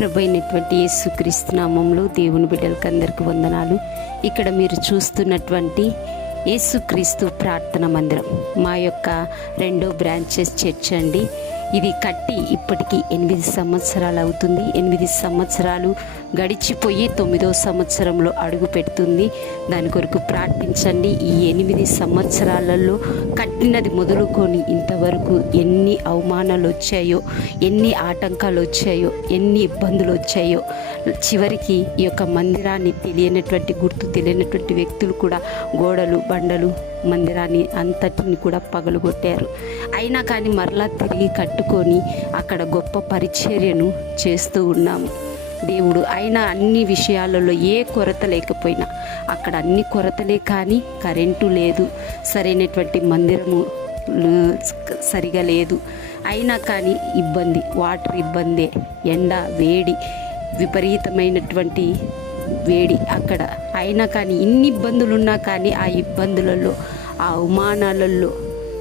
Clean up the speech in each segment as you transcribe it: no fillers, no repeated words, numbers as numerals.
ప్రభు అయినటువంటి యేసుక్రీస్తు నామంలో దేవుని బిడ్డలకు అందరికీ వందనాలు. ఇక్కడ మీరు చూస్తున్నటువంటి యేసుక్రీస్తు ప్రార్థన మందిరం మా యొక్క 2వ బ్రాంచెస్ చర్చ్ అండి. ఇది కట్టి ఇప్పటికీ 8 సంవత్సరాలు అవుతుంది. 8 సంవత్సరాలు గడిచిపోయి 9వ సంవత్సరంలో అడుగు పెడుతుంది. దాని కొరకు ప్రార్థించండి. ఈ 8 సంవత్సరాలలో కట్టినది మొదలుకొని ఇంతవరకు ఎన్ని అవమానాలు వచ్చాయో, ఎన్ని ఆటంకాలు వచ్చాయో, ఎన్ని ఇబ్బందులు వచ్చాయో, చివరికి ఈ యొక్క మందిరాన్ని గుర్తు తెలియనటువంటి వ్యక్తులు కూడా గోడలు బండలు మందిరాన్ని అంతటిని కూడా పగలగొట్టారు. అయినా కానీ మరలా తిరిగి కట్టుకొని అక్కడ గొప్ప పరిచర్యను చేస్తూ ఉన్నాము. దేవుడు అయినా అన్ని విషయాలలో ఏ కొరత లేకపోయినా, అక్కడ అన్ని కొరతలే, కానీ కరెంటు లేదు, సరైనటువంటి మందిరము సరిగా లేదు. అయినా కానీ ఇబ్బంది, వాటర్ ఇబ్బందే, ఎండ వేడి, విపరీతమైనటువంటి వేడి అక్కడ. అయినా కానీ ఇన్ని ఇబ్బందులు ఉన్నా కానీ ఆ ఇబ్బందులలో, ఆ అవమానాలలో,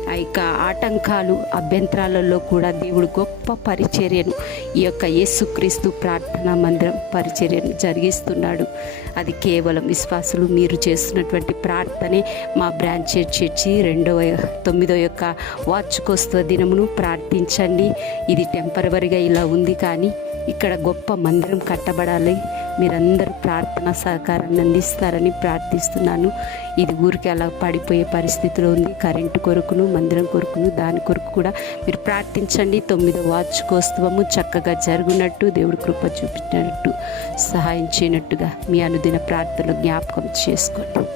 ఆ యొక్క ఆటంకాలు అభ్యంతరాలలో కూడా దేవుడు గొప్ప పరిచర్యను ఈ యొక్క యేసుక్రీస్తు ప్రార్థనా మందిరం పరిచర్యను జరిగిస్తున్నాడు. అది కేవలం విశ్వాసులు మీరు చేస్తున్నటువంటి ప్రార్థనే. మా బ్రాంచ్ చర్చి 9వ యొక్క వార్షికోత్సవ దినమును ప్రార్థించండి. ఇది టెంపరవరీగా ఇలా ఉంది, కానీ ఇక్కడ గొప్ప మందిరం కట్టబడాలి. మీరందరూ ప్రార్థన సహకారాన్ని అందిస్తారని ప్రార్థిస్తున్నాను. ఇది ఊరికి అలా పడిపోయే పరిస్థితిలో ఉంది. కరెంటు కొరకును, మందిరం కొరకును, దాని కొరకు కూడా మీరు ప్రార్థించండి. 9వ వార్షికోత్సవము చక్కగా జరుగునట్టు, దేవుడి కృప చూపించినట్టు, సహాయం చేయనట్టుగా మీ అనుదిన ప్రార్థనలు జ్ఞాపకం చేసుకోండి.